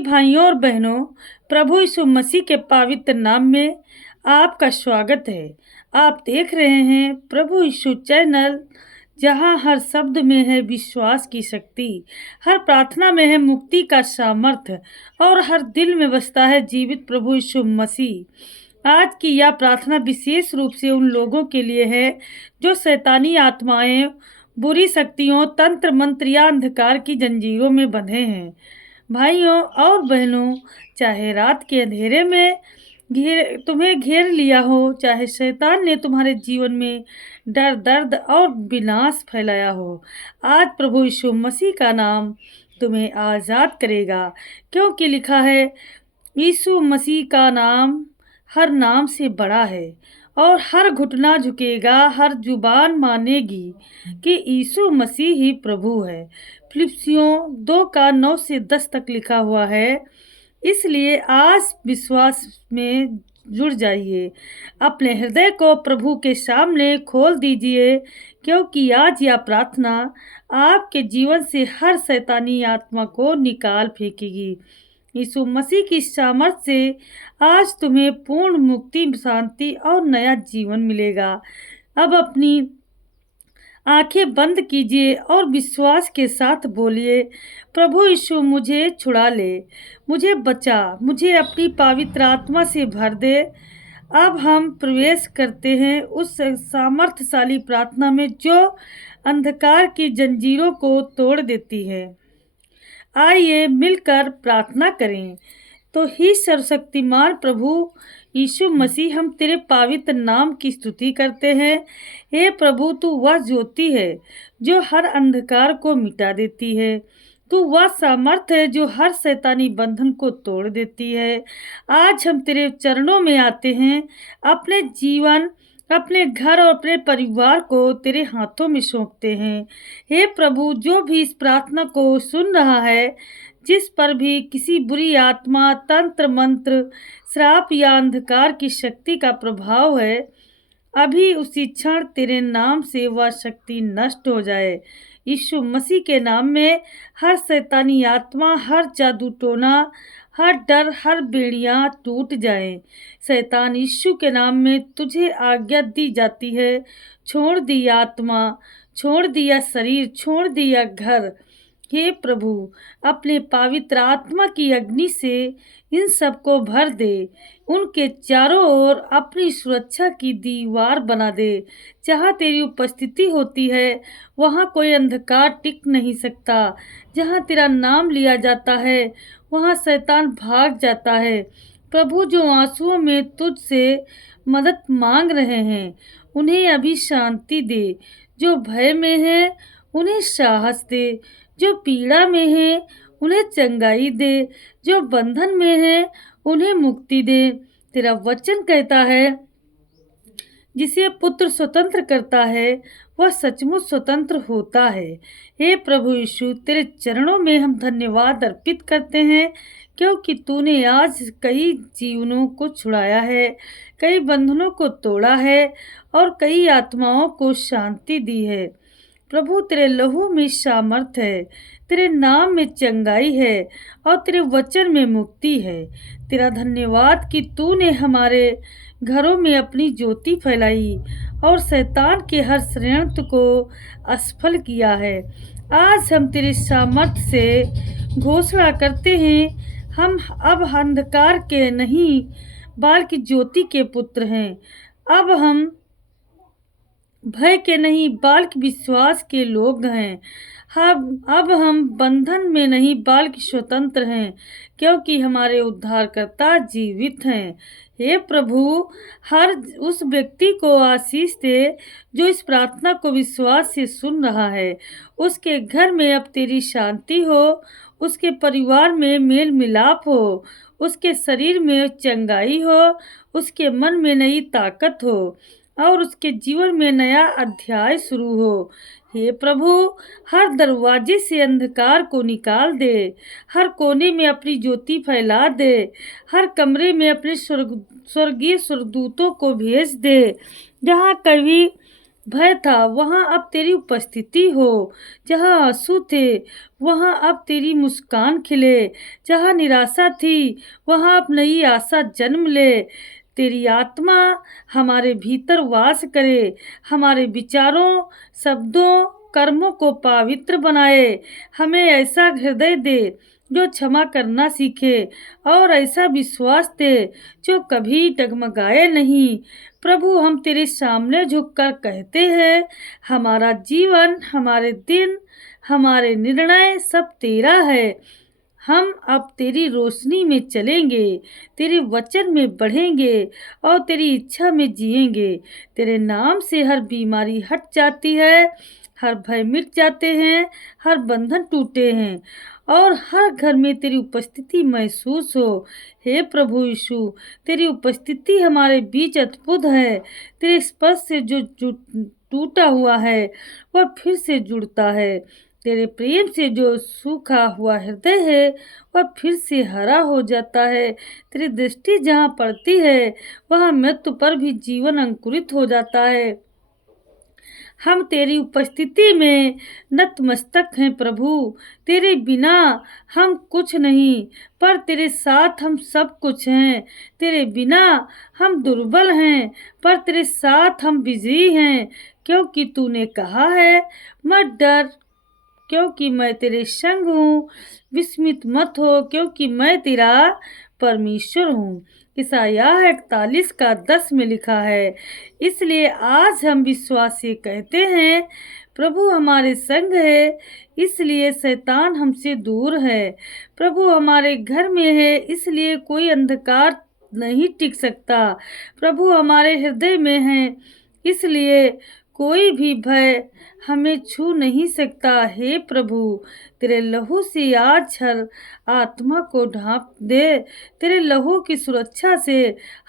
भाइयों और बहनों, प्रभु यीशु मसीह के पवित्र नाम में आपका स्वागत है। आप देख रहे हैं प्रभु यीशु चैनल, जहां हर शब्द में है विश्वास की शक्ति, हर प्रार्थना में है मुक्ति का सामर्थ्य और हर दिल में बसता है जीवित प्रभु यीशु मसीह। आज की यह प्रार्थना विशेष रूप से उन लोगों के लिए है जो शैतानी आत्माएं, बुरी शक्तियों, तंत्र मंत्र या अंधकार की जंजीरों में बंधे हैं। भाइयों और बहनों, चाहे रात के अंधेरे में तुम्हें घेर लिया हो, चाहे शैतान ने तुम्हारे जीवन में डर, दर्द और विनाश फैलाया हो, आज प्रभु यीशु मसीह का नाम तुम्हें आज़ाद करेगा। क्योंकि लिखा है, यीशु मसीह का नाम हर नाम से बड़ा है और हर घुटना झुकेगा, हर जुबान मानेगी कि यीशु मसीह ही प्रभु है। फिलिप्पियों 2:9-10 तक लिखा हुआ है। इसलिए आज विश्वास में जुड़ जाइए, अपने हृदय को प्रभु के सामने खोल दीजिए, क्योंकि आज यह प्रार्थना आपके जीवन से हर शैतानी आत्मा को निकाल फेंकेगी। यीशु मसीह की सामर्थ से आज तुम्हें पूर्ण मुक्ति, शांति और नया जीवन मिलेगा। अब अपनी आंखें बंद कीजिए और विश्वास के साथ बोलिए, प्रभु यीशु मुझे छुड़ा ले, मुझे बचा, मुझे अपनी पवित्र आत्मा से भर दे। अब हम प्रवेश करते हैं उस सामर्थ्यशाली प्रार्थना में जो अंधकार की जंजीरों को तोड़ देती है। आइए मिलकर प्रार्थना करें। तो ही सर्वशक्तिमान प्रभु यीशु मसीह, हम तेरे पवित्र नाम की स्तुति करते हैं। हे प्रभु, तू वह ज्योति है जो हर अंधकार को मिटा देती है। तू वह सामर्थ है जो हर शैतानी बंधन को तोड़ देती है। आज हम तेरे चरणों में आते हैं, अपने जीवन, अपने घर और अपने परिवार को तेरे हाथों में सौंपते हैं। हे प्रभु, जो भी इस प्रार्थना को सुन रहा है, जिस पर भी किसी बुरी आत्मा, तंत्र मंत्र, श्राप या अंधकार की शक्ति का प्रभाव है, अभी उसी क्षण तेरे नाम से वह शक्ति नष्ट हो जाए। यीशु मसीह के नाम में हर शैतानी आत्मा, हर जादू टोना, हर डर, हर बेड़ियां टूट जाएं। शैतान, यीशु के नाम में तुझे आज्ञा दी जाती है, छोड़ दी आत्मा, छोड़ दिया शरीर, छोड़ दिया घर। हे प्रभु, अपने पवित्र आत्मा की अग्नि से इन सबको भर दे, उनके चारों ओर अपनी सुरक्षा की दीवार बना दे। जहाँ तेरी उपस्थिति होती है, वहाँ कोई अंधकार टिक नहीं सकता। जहाँ तेरा नाम लिया जाता है, वहाँ शैतान भाग जाता है। प्रभु, जो आंसुओं में तुझसे मदद मांग रहे हैं, उन्हें अभी शांति दे। जो भय में है, उन्हें साहस दे। जो पीड़ा में है, उन्हें चंगाई दे। जो बंधन में है, उन्हें मुक्ति दे। तेरा वचन कहता है, जिसे पुत्र स्वतंत्र करता है, वह सचमुच स्वतंत्र होता है। हे प्रभु यीशु, तेरे चरणों में हम धन्यवाद अर्पित करते हैं, क्योंकि तूने आज कई जीवनों को छुड़ाया है, कई बंधनों को तोड़ा है और कई आत्माओं को शांति दी है। प्रभु, तेरे लहू में सामर्थ है, तेरे नाम में चंगाई है और तेरे वचन में मुक्ति है। तेरा धन्यवाद कि तूने हमारे घरों में अपनी ज्योति फैलाई और शैतान के हर षड्यंत्र को असफल किया है। आज हम तेरे सामर्थ्य से घोषणा करते हैं, हम अब अंधकार के नहीं बल्कि ज्योति के पुत्र हैं। अब हम भय के नहीं बल्कि विश्वास के लोग हैं। अब हम बंधन में नहीं बल्कि स्वतंत्र हैं, क्योंकि हमारे उद्धारकर्ता जीवित हैं। हे प्रभु, हर उस व्यक्ति को आशीष दे जो इस प्रार्थना को विश्वास से सुन रहा है। उसके घर में अब तेरी शांति हो, उसके परिवार में मेल मिलाप हो, उसके शरीर में चंगाई हो, उसके मन में नई ताकत हो और उसके जीवन में नया अध्याय शुरू हो। हे प्रभु, हर दरवाजे से अंधकार को निकाल दे, हर कोने में अपनी ज्योति फैला दे, हर कमरे में अपने स्वर्गीय स्वर्गदूतों को भेज दे। जहाँ कभी भय था वहाँ अब तेरी उपस्थिति हो, जहाँ आंसू थे वहाँ अब तेरी मुस्कान खिले, जहाँ निराशा थी वहाँ अब नई आशा जन्म ले। तेरी आत्मा हमारे भीतर वास करे, हमारे विचारों, शब्दों, कर्मों को पवित्र बनाए। हमें ऐसा हृदय दे जो क्षमा करना सीखे और ऐसा विश्वास दे जो कभी डगमगाए नहीं। प्रभु, हम तेरे सामने झुककर कहते हैं, हमारा जीवन, हमारे दिन, हमारे निर्णय सब तेरा है। हम अब तेरी रोशनी में चलेंगे, तेरे वचन में बढ़ेंगे और तेरी इच्छा में जिएंगे। तेरे नाम से हर बीमारी हट जाती है, हर भय मिट जाते हैं, हर बंधन टूटे हैं और हर घर में तेरी उपस्थिति महसूस हो। हे प्रभु यीशु, तेरी उपस्थिति हमारे बीच अद्भुत है। तेरे स्पर्श से जो टूटा हुआ है वह फिर से जुड़ता है। तेरे प्रेम से जो सूखा हुआ हृदय है वह फिर से हरा हो जाता है। तेरी दृष्टि जहाँ पड़ती है वहाँ मृत्यु पर भी जीवन अंकुरित हो जाता है। हम तेरी उपस्थिति में नतमस्तक हैं प्रभु। तेरे बिना हम कुछ नहीं, पर तेरे साथ हम सब कुछ हैं। तेरे बिना हम दुर्बल हैं, पर तेरे साथ हम विजयी हैं, क्योंकि तूने कहा है, मत डर क्योंकि मैं तेरे संग हूँ, विस्मित मत हो क्योंकि मैं तेरा परमेश्वर हूँ। यशायाह 41:10 में लिखा है। इसलिए आज हम विश्वास से कहते हैं, प्रभु हमारे संग है, इसलिए शैतान हमसे दूर है। प्रभु हमारे घर में है, इसलिए कोई अंधकार नहीं टिक सकता। प्रभु हमारे हृदय में है, इसलिए कोई भी भय हमें छू नहीं सकता। हे प्रभु, तेरे लहू से आज हर आत्मा को ढांप दे। तेरे लहू की सुरक्षा से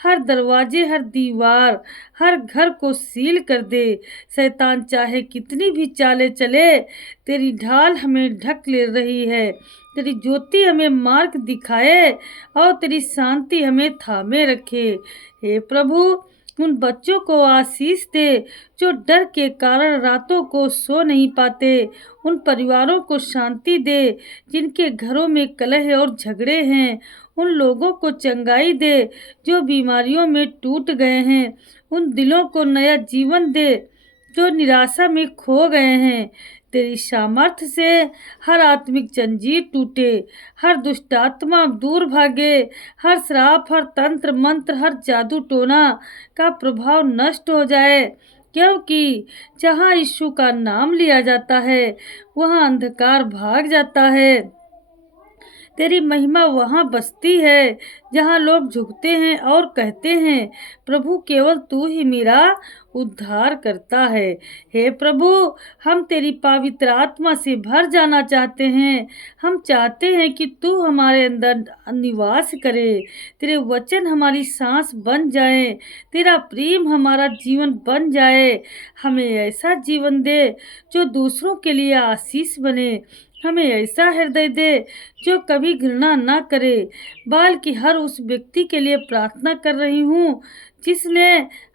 हर दरवाजे, हर दीवार, हर घर को सील कर दे। शैतान चाहे कितनी भी चालें चले, तेरी ढाल हमें ढक ले रही है। तेरी ज्योति हमें मार्ग दिखाए और तेरी शांति हमें थामे रखे। हे प्रभु, उन बच्चों को आशीष दे जो डर के कारण रातों को सो नहीं पाते। उन परिवारों को शांति दे जिनके घरों में कलह और झगड़े हैं। उन लोगों को चंगाई दे जो बीमारियों में टूट गए हैं। उन दिलों को नया जीवन दे जो निराशा में खो गए हैं। तेरी सामर्थ्य से हर आत्मिक जंजीर टूटे, हर दुष्टात्मा दूर भागे, हर श्राप, हर तंत्र मंत्र, हर जादू टोना का प्रभाव नष्ट हो जाए, क्योंकि जहाँ यीशु का नाम लिया जाता है वहाँ अंधकार भाग जाता है। तेरी महिमा वहाँ बसती है जहाँ लोग झुकते हैं और कहते हैं, प्रभु केवल तू ही मेरा उद्धार करता है। हे प्रभु, हम तेरी पवित्र आत्मा से भर जाना चाहते हैं। हम चाहते हैं कि तू हमारे अंदर निवास करे, तेरे वचन हमारी सांस बन जाए, तेरा प्रेम हमारा जीवन बन जाए। हमें ऐसा जीवन दे जो दूसरों के लिए आशीष बने। हमें ऐसा हृदय दे जो कभी घृणा ना करे, बल्कि हर उस व्यक्ति के लिए प्रार्थना कर रही हूँ जिसने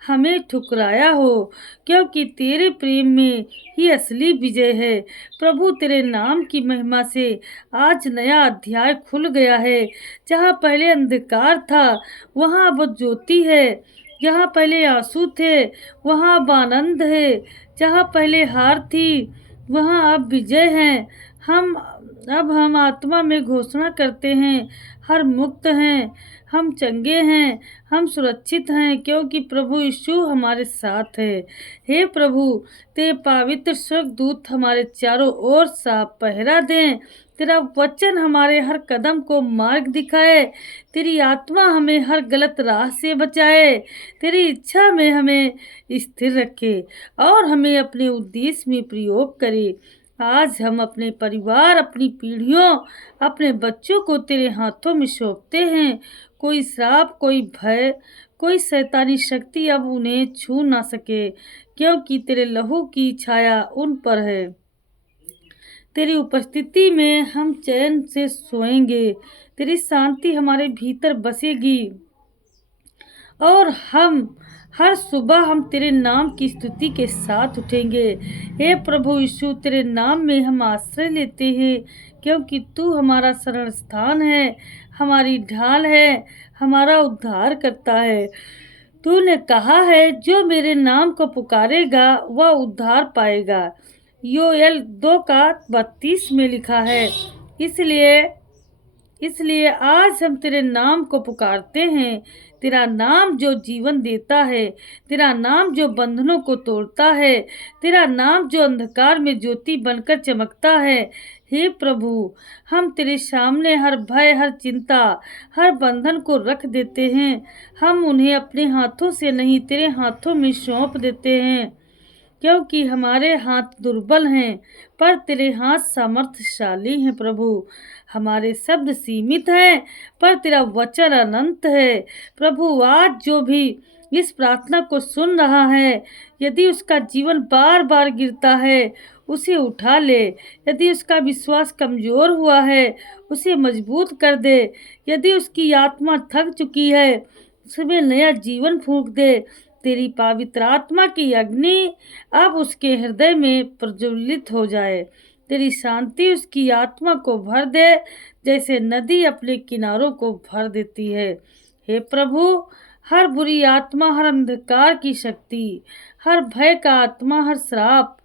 हमें ठुकराया हो, क्योंकि तेरे प्रेम में ही असली विजय है। प्रभु, तेरे नाम की महिमा से आज नया अध्याय खुल गया है। जहाँ पहले अंधकार था वहाँ अब ज्योति है, जहाँ पहले आंसू थे वहाँ अब आनंद है, जहाँ पहले हार थी वहाँ अब विजय है। हम आत्मा में घोषणा करते हैं, हर मुक्त हैं, हम चंगे हैं, हम सुरक्षित हैं, क्योंकि प्रभु यीशु हमारे साथ है। हे प्रभु, तेरे पवित्र स्वर्गदूत हमारे चारों ओर साफ पहरा दें। तेरा वचन हमारे हर कदम को मार्ग दिखाए। तेरी आत्मा हमें हर गलत राह से बचाए। तेरी इच्छा में हमें स्थिर रखे और हमें अपने उद्देश्य में प्रयोग करे। आज हम अपने परिवार, अपनी पीढ़ियों, अपने बच्चों को तेरे हाथों में सौंपते हैं। कोई श्राप, कोई भय, कोई शैतानी शक्ति अब उन्हें छू ना सके, क्योंकि तेरे लहू की छाया उन पर है। तेरी उपस्थिति में हम चैन से सोएंगे, तेरी शांति हमारे भीतर बसेगी और हम हर सुबह हम तेरे नाम की स्तुति के साथ उठेंगे। हे प्रभु यीशु, तेरे नाम में हम आश्रय लेते हैं, क्योंकि तू हमारा शरण स्थान है, हमारी ढाल है, हमारा उद्धार करता है। तूने कहा है, जो मेरे नाम को पुकारेगा वह उद्धार पाएगा। योएल 2:32 में लिखा है। इसलिए इसलिए आज हम तेरे नाम को पुकारते हैं। तेरा नाम जो जीवन देता है, तेरा नाम जो बंधनों को तोड़ता है, तेरा नाम जो अंधकार में ज्योति बनकर चमकता है। हे प्रभु, हम तेरे सामने हर भय, हर चिंता, हर बंधन को रख देते हैं। हम उन्हें अपने हाथों से नहीं, तेरे हाथों में सौंप देते हैं, क्योंकि हमारे हाथ दुर्बल हैं, पर तेरे हाथ सामर्थ्यशाली हैं। प्रभु, हमारे शब्द सीमित हैं, पर तेरा वचन अनंत है। प्रभु, आज जो भी इस प्रार्थना को सुन रहा है, यदि उसका जीवन बार बार गिरता है, उसे उठा ले। यदि उसका विश्वास कमजोर हुआ है, उसे मजबूत कर दे। यदि उसकी आत्मा थक चुकी है, उसमें नया जीवन फूंक दे। तेरी पवित्र आत्मा की अग्नि अब उसके हृदय में प्रज्वलित हो जाए। तेरी शांति उसकी आत्मा को भर दे, जैसे नदी अपने किनारों को भर देती है। हे प्रभु, हर बुरी आत्मा, हर अंधकार की शक्ति, हर भय का आत्मा, हर श्राप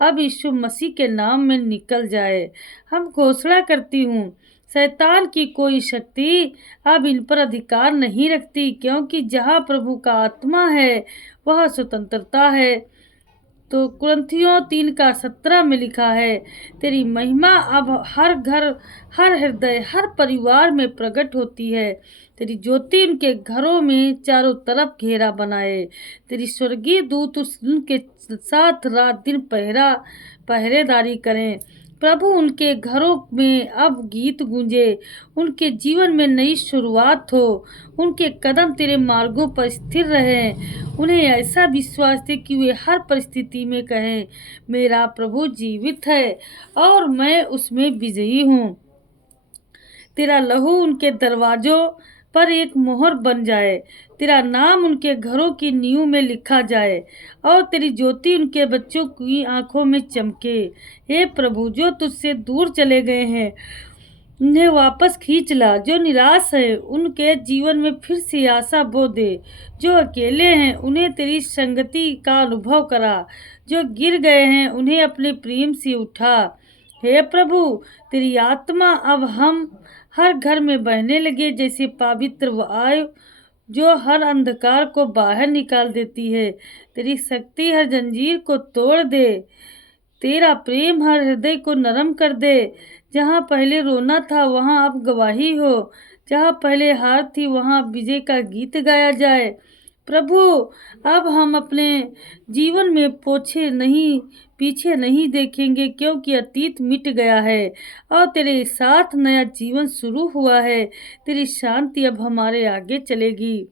अब यीशु मसीह के नाम में निकल जाए। हम घोषणा करती हूँ, शैतान की कोई शक्ति अब इन पर अधिकार नहीं रखती, क्योंकि जहाँ प्रभु का आत्मा है वह स्वतंत्रता है। तो कुरिन्थियों 3:17 में लिखा है, तेरी महिमा अब हर घर, हर हृदय, हर परिवार में प्रकट होती है। तेरी ज्योति उनके घरों में चारों तरफ घेरा बनाए। तेरी स्वर्गीय दूत उनके साथ रात दिन पहरेदारी करें। प्रभु, उनके घरों में अब गीत गूंजे, उनके जीवन में नई शुरुआत हो, उनके कदम तेरे मार्गों पर स्थिर रहें। उन्हें ऐसा विश्वास दे कि वे हर परिस्थिति में कहें, मेरा प्रभु जीवित है और मैं उसमें विजयी हूँ। तेरा लहू उनके दरवाजों पर एक मोहर बन जाए, तेरा नाम उनके घरों की नींव में लिखा जाए और तेरी ज्योति उनके बच्चों की आंखों में चमके। हे प्रभु, जो तुझसे दूर चले गए हैं उन्हें वापस खींच ला। जो निराश है उनके जीवन में फिर से आशा बो दे। जो अकेले हैं उन्हें तेरी संगति का अनुभव करा। जो गिर गए हैं उन्हें अपने प्रेम से उठा। हे प्रभु, तेरी आत्मा अब हम हर घर में बहने लगे, जैसे पवित्र वायु जो हर अंधकार को बाहर निकाल देती है। तेरी शक्ति हर जंजीर को तोड़ दे। तेरा प्रेम हर हृदय को नरम कर दे। जहाँ पहले रोना था वहाँ अब गवाही हो। जहाँ पहले हार थी वहाँ विजय का गीत गाया जाए। प्रभु, अब हम अपने जीवन में पीछे नहीं देखेंगे, क्योंकि अतीत मिट गया है और तेरे साथ नया जीवन शुरू हुआ है। तेरी शांति अब हमारे आगे चलेगी।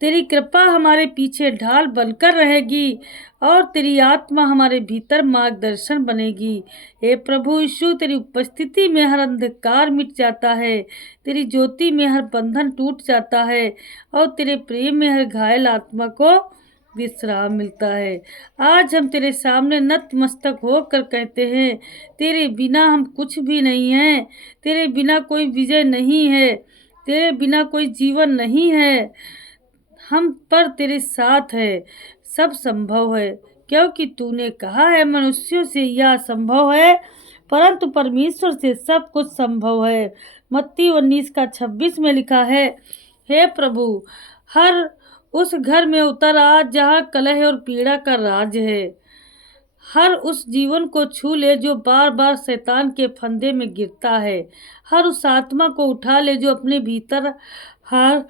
तेरी कृपा हमारे पीछे ढाल बनकर रहेगी और तेरी आत्मा हमारे भीतर मार्गदर्शन बनेगी। हे प्रभु यीशु, तेरी उपस्थिति में हर अंधकार मिट जाता है, तेरी ज्योति में हर बंधन टूट जाता है और तेरे प्रेम में हर घायल आत्मा को विश्राम मिलता है। आज हम तेरे सामने नतमस्तक होकर कहते हैं, तेरे बिना हम कुछ भी नहीं हैं, तेरे बिना कोई विजय नहीं है, तेरे बिना कोई जीवन नहीं है। हम पर तेरे साथ है, सब संभव है, क्योंकि तूने कहा है, मनुष्यों से यह संभव है परंतु परमेश्वर से सब कुछ संभव है। मत्ती 19:26 में लिखा है, हे प्रभु, हर उस घर में उतर आ जहाँ कलह और पीड़ा का राज है। हर उस जीवन को छू ले जो बार बार शैतान के फंदे में गिरता है। हर उस आत्मा को उठा ले जो अपने भीतर हार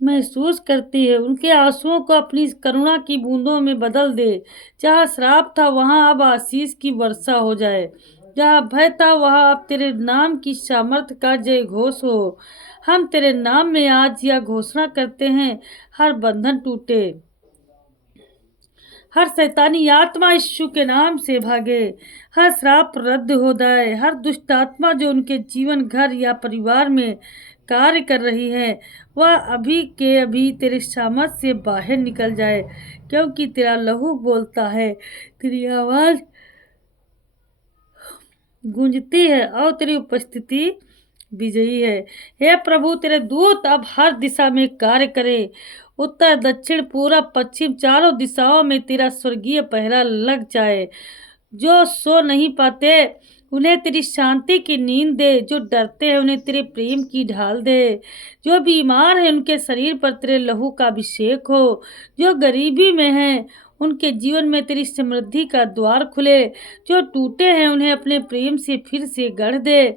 महसूस करती है। उनके आंसुओं को अपनी करुणा की बूंदों में बदल दे। जहाँ श्राप था वहाँ अब आशीष की वर्षा हो जाए। जहाँ भय था वहाँ अब तेरे नाम की सामर्थ्य का जय घोष हो। हम तेरे नाम में आज यह घोषणा करते हैं, हर बंधन टूटे, हर शैतानी आत्मा यीशु के नाम से भागे, हर श्राप रद्द हो जाए। हर दुष्ट आत्मा जो उनके जीवन, घर या परिवार में कार्य कर रही है वह अभी के अभी तेरे सामर्थ्य से बाहर निकल जाए, क्योंकि तेरा लहू बोलता है, तेरी आवाज़ गूंजती है और तेरी उपस्थिति विजयी है। हे प्रभु, तेरे दूत अब हर दिशा में कार्य करे। उत्तर, दक्षिण, पूरब, पश्चिम चारों दिशाओं में तेरा स्वर्गीय पहरा लग जाए। जो सो नहीं पाते उन्हें तेरी शांति की नींद दे, जो डरते हैं उन्हें तेरे प्रेम की ढाल दे, जो बीमार है उनके शरीर पर तेरे लहू का अभिषेक हो, जो गरीबी में हैं उनके जीवन में तेरी समृद्धि का द्वार खुले, जो टूटे हैं उन्हें अपने प्रेम से फिर से गढ़ दे।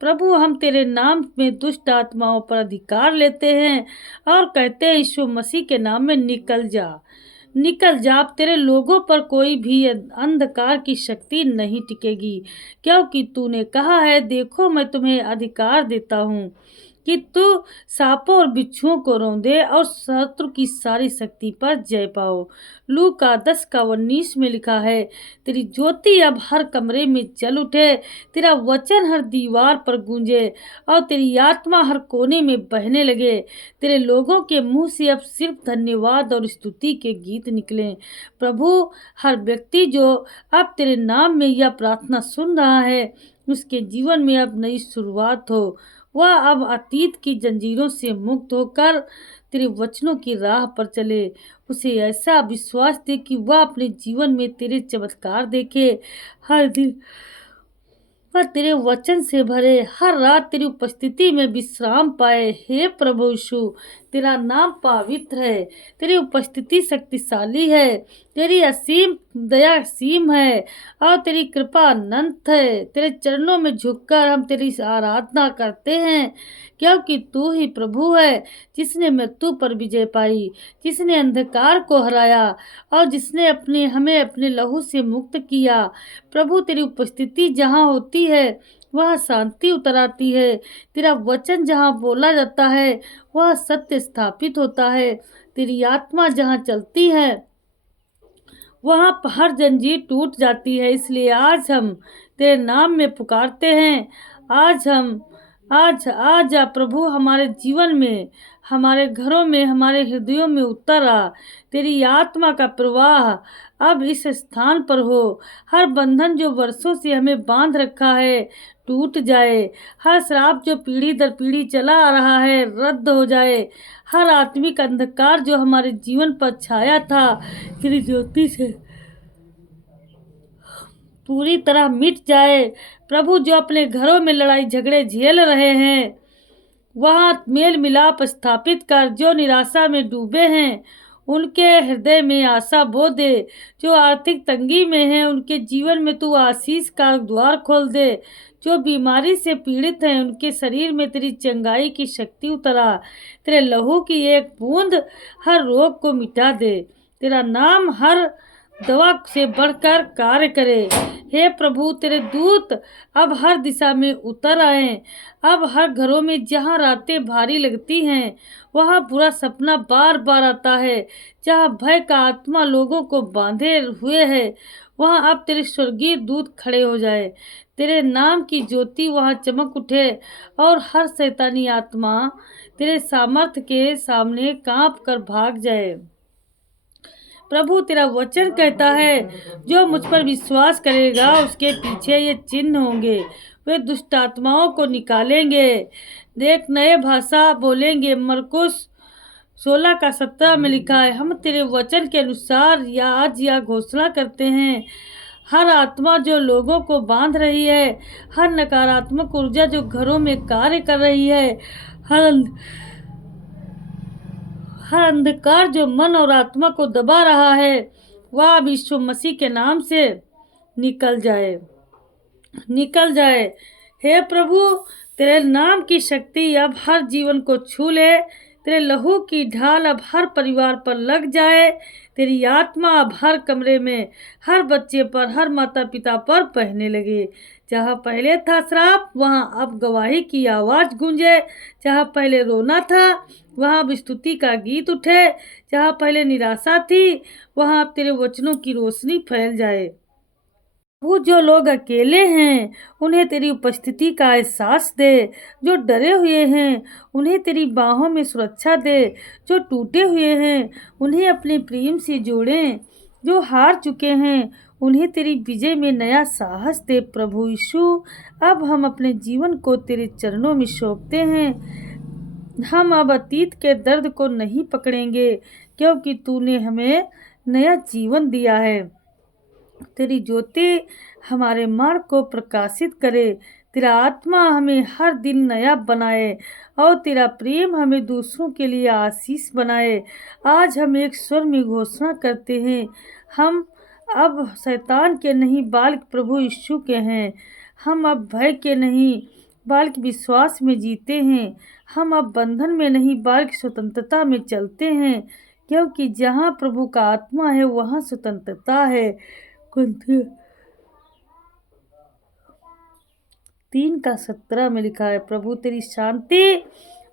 प्रभु, हम तेरे नाम में दुष्ट आत्माओं पर अधिकार लेते हैं और कहते हैं, यीशु मसीह के नाम में निकल जा, निकल जा। अब तेरे लोगों पर कोई भी अंधकार की शक्ति नहीं टिकेगी, क्योंकि तूने कहा है, देखो मैं तुम्हें अधिकार देता हूँ कि तू सांपों और बिच्छुओं को रौंदे और शत्रु की सारी शक्ति पर जय पाओ। लूका 10:19 में लिखा है, तेरी ज्योति अब हर कमरे में जल उठे, तेरा वचन हर दीवार पर गूंजे और तेरी आत्मा हर कोने में बहने लगे। तेरे लोगों के मुंह से अब सिर्फ धन्यवाद और स्तुति के गीत निकलें। प्रभु, हर व्यक्ति जो अब तेरे नाम में यह प्रार्थना सुन रहा है, उसके जीवन में अब नई शुरुआत हो। वह अब अतीत की जंजीरों से मुक्त होकर तेरे वचनों की राह पर चले। उसे ऐसा विश्वास दे कि वह अपने जीवन में तेरे चमत्कार देखे, हर दिन पर तेरे वचन से भरे, हर रात तेरी उपस्थिति में विश्राम पाए। हे प्रभु यीशु, तेरा नाम पवित्र है, तेरी उपस्थिति शक्तिशाली है, तेरी असीम दया असीम है और तेरी कृपा अनंत है। तेरे चरणों में झुककर हम तेरी आराधना करते हैं, क्योंकि तू ही प्रभु है, जिसने मृत्यु पर विजय पाई, जिसने अंधकार को हराया और जिसने हमें अपने लहू से मुक्त किया। प्रभु, तेरी उपस्थिति जहाँ होती है वह शांति उतर आती है। तेरा वचन जहाँ बोला जाता है वह सत्य स्थापित होता है। तेरी आत्मा जहाँ चलती है वहाँ हर जंजीर टूट जाती है। इसलिए आज हम तेरे नाम में पुकारते हैं। आज आ प्रभु, हमारे जीवन में, हमारे घरों में, हमारे हृदयों में उतर आ। तेरी आत्मा का प्रवाह अब इस स्थान पर हो। हर बंधन जो वर्षों से हमें बांध रखा है टूट जाए। हर श्राप जो पीढ़ी दर पीढ़ी चला आ रहा है रद्द हो जाए। हर आत्मिक अंधकार जो हमारे जीवन पर छाया था तेरी ज्योति से पूरी तरह मिट जाए। प्रभु, जो अपने घरों में लड़ाई झगड़े झेल रहे हैं वहाँ मेल मिलाप स्थापित कर, जो निराशा में डूबे हैं उनके हृदय में आशा बो दे, जो आर्थिक तंगी में हैं उनके जीवन में तू आशीष का द्वार खोल दे, जो बीमारी से पीड़ित हैं उनके शरीर में तेरी चंगाई की शक्ति उतरा। तेरे लहू की एक बूंद हर रोग को मिटा दे। तेरा नाम हर दवा से बढ़कर कार्य करे। हे प्रभु, तेरे दूत अब हर दिशा में उतर आए। अब हर घरों में जहाँ रातें भारी लगती हैं वहाँ बुरा सपना बार बार आता है। जहाँ भय का आत्मा लोगों को बांधे हुए है वहाँ अब तेरे स्वर्गीय दूत खड़े हो जाए। तेरे नाम की ज्योति वहाँ चमक उठे और हर शैतानी आत्मा तेरे सामर्थ्य के सामने कांप कर भाग जाए। प्रभु, तेरा वचन कहता है, जो मुझ पर विश्वास करेगा उसके पीछे ये चिन्ह होंगे। वे दुष्ट आत्माओं को निकालेंगे, एक नए भाषा बोलेंगे। मरकुस 16:17 में लिखा है, हम तेरे वचन के अनुसार आज यह घोषणा करते हैं, हर आत्मा जो लोगों को बांध रही है, हर नकारात्मक ऊर्जा जो घरों में कार्य कर रही है, हर अंधकार जो मन और आत्मा को दबा रहा है वह अब यीशु मसीह के नाम से निकल जाए, निकल जाए। हे प्रभु, तेरे नाम की शक्ति अब हर जीवन को छू ले। तेरे लहू की ढाल अब हर परिवार पर लग जाए। तेरी आत्मा अब हर कमरे में, हर बच्चे पर, हर माता पिता पर बहने लगे। जहाँ पहले था श्राप वहाँ अब गवाही की आवाज़ गूंजे। जहाँ पहले रोना था वहाँ अब स्तुति का गीत उठे। जहाँ पहले निराशा थी वहाँ अब तेरे वचनों की रोशनी फैल जाए। वो जो लोग अकेले हैं उन्हें तेरी उपस्थिति का एहसास दे। जो डरे हुए हैं उन्हें तेरी बाहों में सुरक्षा दे। जो टूटे हुए हैं उन्हें अपने प्रेम से जोड़ें। जो हार चुके हैं उन्हें तेरी विजय में नया साहस दे। प्रभु यीशु, अब हम अपने जीवन को तेरे चरणों में सौंपते हैं। हम अब अतीत के दर्द को नहीं पकड़ेंगे, क्योंकि तूने हमें नया जीवन दिया है। तेरी ज्योति हमारे मार्ग को प्रकाशित करे। तेरा आत्मा हमें हर दिन नया बनाए और तेरा प्रेम हमें दूसरों के लिए आशीष बनाए। आज हम एक स्वर में घोषणा करते हैं, हम अब शैतान के नहीं बाल्कि प्रभु यीशु के हैं। हम अब भय के नहीं बाल्कि विश्वास में जीते हैं। हम अब बंधन में नहीं बाल्कि स्वतंत्रता में चलते हैं, क्योंकि जहाँ प्रभु का आत्मा है वहाँ स्वतंत्रता है। कुंती 3:17 में लिखा है, प्रभु तेरी शांति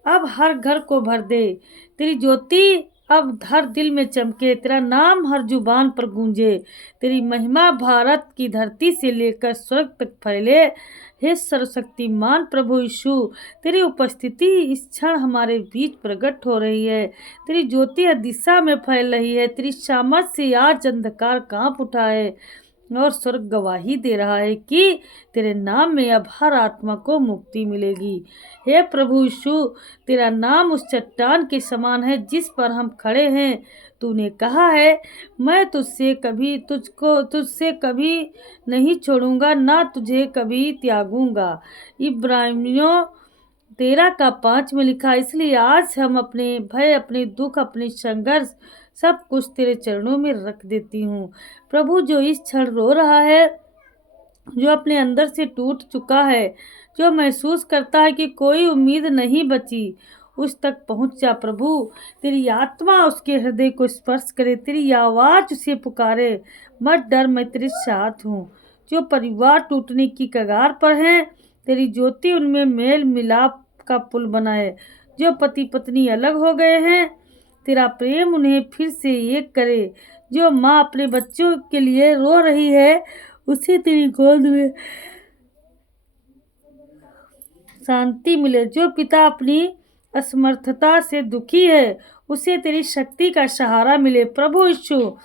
अब हर घर को भर दे। तेरी ज्योति अब हर दिल में चमके। तेरा नाम हर जुबान पर गूंजे। तेरी महिमा भारत की धरती से लेकर स्वर्ग तक फैले। हे सर्वशक्तिमान प्रभु यीशु, तेरी उपस्थिति इस क्षण हमारे बीच प्रकट हो रही है। तेरी ज्योति हर दिशा में फैल रही है। तेरी सामर्थ से आज अंधकार कांप उठा है और स्वर्ग गवाही दे रहा है कि तेरे नाम में अब हर आत्मा को मुक्ति मिलेगी। हे प्रभु यीशु, तेरा नाम उस चट्टान के समान है जिस पर हम खड़े हैं। तूने कहा है, मैं तुझसे कभी नहीं छोड़ूंगा, ना तुझे कभी त्यागूंगा। इब्रानियों 13:5 में लिखा। इसलिए आज हम अपने भय, अपने दुख, अपने संघर्ष सब कुछ तेरे चरणों में रख देती हूँ। प्रभु, जो इस क्षण रो रहा है, जो अपने अंदर से टूट चुका है, जो महसूस करता है कि कोई उम्मीद नहीं बची, उस तक पहुंच जा प्रभु। तेरी आत्मा उसके हृदय को स्पर्श करे। तेरी आवाज़ उसे पुकारे, मत डर, मैं तेरे साथ हूँ। जो परिवार टूटने की कगार पर हैं, तेरी ज्योति उनमें मेल मिलाप का पुल बनाए। जो पति पत्नी अलग हो गए हैं, तेरा प्रेम उन्हें फिर से एक करे। जो माँ अपने बच्चों के लिए रो रही है, उसे तेरी गोद में शांति मिले। जो पिता अपनी असमर्थता से दुखी है, उसे तेरी शक्ति का सहारा मिले। प्रभु यीशु,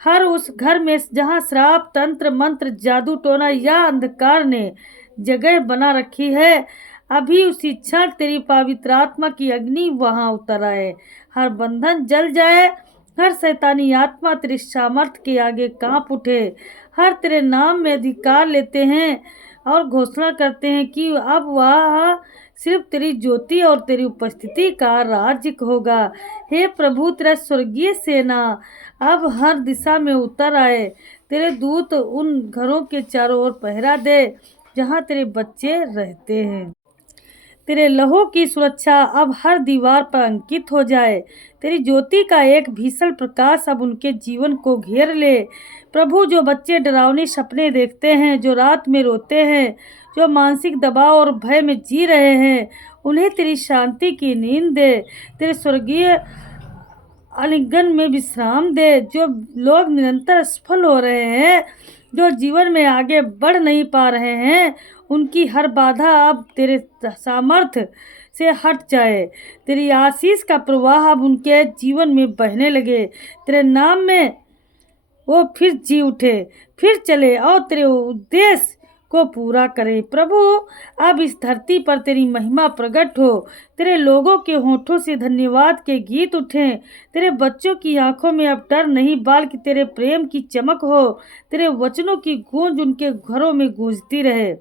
हर उस घर में जहाँ श्राप, तंत्र मंत्र, जादू टोना या अंधकार ने जगह बना रखी है, अभी उसी क्षण तेरी पवित्र आत्मा की अग्नि वहां उतर आए। हर बंधन जल जाए। हर शैतानी आत्मा तेरे सामर्थ्य के आगे कांप उठे। हर तेरे नाम में अधिकार लेते हैं और घोषणा करते हैं कि अब वह सिर्फ तेरी ज्योति और तेरी उपस्थिति का राज्य होगा। हे प्रभु, तेरा स्वर्गीय सेना अब हर दिशा में उतर आए। तेरे दूत उन घरों के चारों ओर पहरा दे जहाँ तेरे बच्चे रहते हैं। तेरे लहू की सुरक्षा अब हर दीवार पर अंकित हो जाए। तेरी ज्योति का एक भीषण प्रकाश अब उनके जीवन को घेर ले। प्रभु, जो बच्चे डरावनी सपने देखते हैं, जो रात में रोते हैं, जो मानसिक दबाव और भय में जी रहे हैं, उन्हें तेरी शांति की नींद दे। तेरे स्वर्गीय आलिंगन में विश्राम दे। जो लोग निरंतर असफल हो रहे हैं, जो जीवन में आगे बढ़ नहीं पा रहे हैं, उनकी हर बाधा अब तेरे सामर्थ्य से हट जाए। तेरी आशीष का प्रवाह अब उनके जीवन में बहने लगे। तेरे नाम में वो फिर जी उठे, फिर चले और तेरे उद्देश्य को पूरा करे। प्रभु, अब इस धरती पर तेरी महिमा प्रकट हो। तेरे लोगों के होठों से धन्यवाद के गीत उठें। तेरे बच्चों की आंखों में अब डर नहीं, बल्कि तेरे प्रेम की चमक हो। तेरे वचनों की गूंज उनके घरों में गूंजती रहे।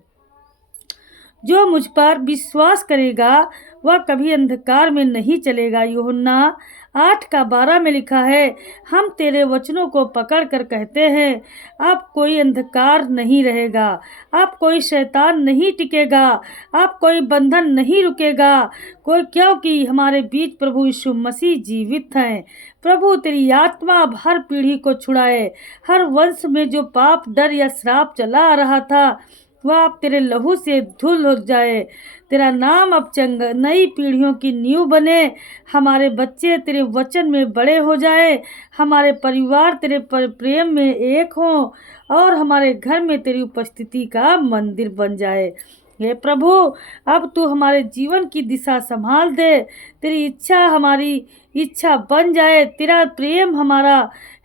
जो मुझ पर विश्वास करेगा वह कभी अंधकार में नहीं चलेगा। यूहन्ना 8:12 में लिखा है, हम तेरे वचनों को पकड़ कर कहते हैं, अब कोई अंधकार नहीं रहेगा, अब कोई शैतान नहीं टिकेगा, अब कोई बंधन नहीं रुकेगा, क्योंकि हमारे बीच प्रभु यीशु मसीह जीवित हैं। प्रभु, तेरी आत्मा अब हर पीढ़ी को छुड़ाए। हर वंश में जो पाप, डर या श्राप चला आ रहा था, वह अब तेरे लहू से धुल हो जाए। तेरा नाम अब नई पीढ़ियों की नींव बने। हमारे बच्चे तेरे वचन में बड़े हो जाए, हमारे परिवार तेरे प्रेम में एक हो और हमारे घर में तेरी उपस्थिति का मंदिर बन जाए। हे प्रभु, अब तू हमारे जीवन की दिशा संभाल दे। तेरी इच्छा हमारी इच्छा बन जाए, तेरा प्रेम हमारा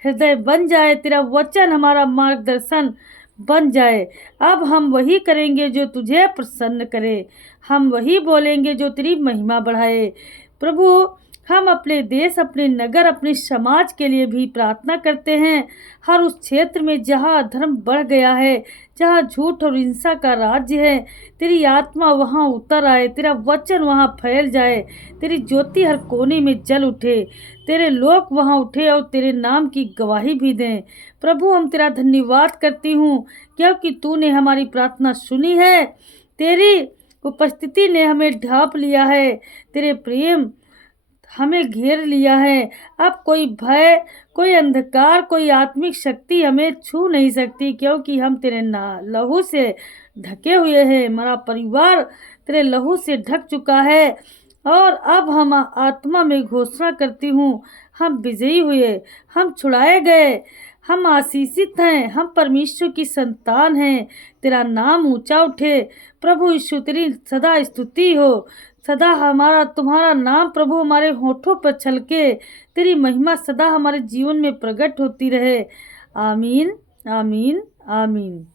हृदय बन जाए, तेरा वचन हमारा मार्गदर्शन बन जाए। अब हम वही करेंगे जो तुझे प्रसन्न करे, हम वही बोलेंगे जो तेरी महिमा बढ़ाए। प्रभु, हम अपने देश, अपने नगर, अपने समाज के लिए भी प्रार्थना करते हैं। हर उस क्षेत्र में जहाँ धर्म बढ़ गया है, जहाँ झूठ और हिंसा का राज्य है, तेरी आत्मा वहाँ उतर आए, तेरा वचन वहाँ फैल जाए, तेरी ज्योति हर कोने में जल उठे, तेरे लोग वहाँ उठे और तेरे नाम की गवाही भी दें। प्रभु, हम तेरा धन्यवाद करती हूँ क्योंकि तूने हमारी प्रार्थना सुनी है, तेरी उपस्थिति ने हमें ढांप लिया है, तेरे प्रेम हमें घेर लिया है। अब कोई भय, कोई अंधकार, कोई आत्मिक शक्ति हमें छू नहीं सकती क्योंकि हम तेरे लहू से ढके हुए हैं। हमारा परिवार तेरे लहू से ढक चुका है और अब हम आत्मा में घोषणा करती हूँ, हम विजयी हुए, हम छुड़ाए गए, हम आशीषित हैं, हम परमेश्वर की संतान हैं। तेरा नाम ऊंचा उठे। प्रभु यीशु, तेरी सदा स्तुति हो। सदा हमारा तुम्हारा नाम प्रभु हमारे होठों पर छलके, तेरी महिमा सदा हमारे जीवन में प्रकट होती रहे। आमीन, आमीन, आमीन।